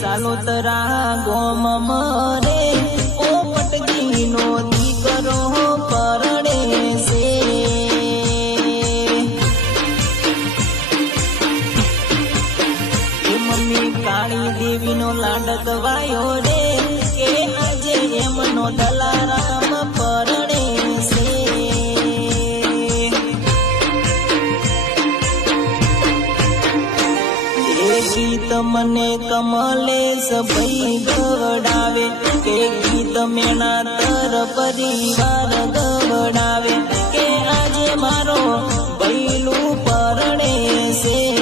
સાલોતરા ગોમ મરે પોપટજીનો દીકરો પરણે છે મમ્મી કાળી દેવીનો લાડક વાયો રે કે આજે એમનો દલારામ પરણે છે ગીત મને કમલેશ ભાઈ ગવડાવે કે ગીત મેણા તર પરિવાર ગવડાવે કે આજે મારો ભૈલું પરણે છે।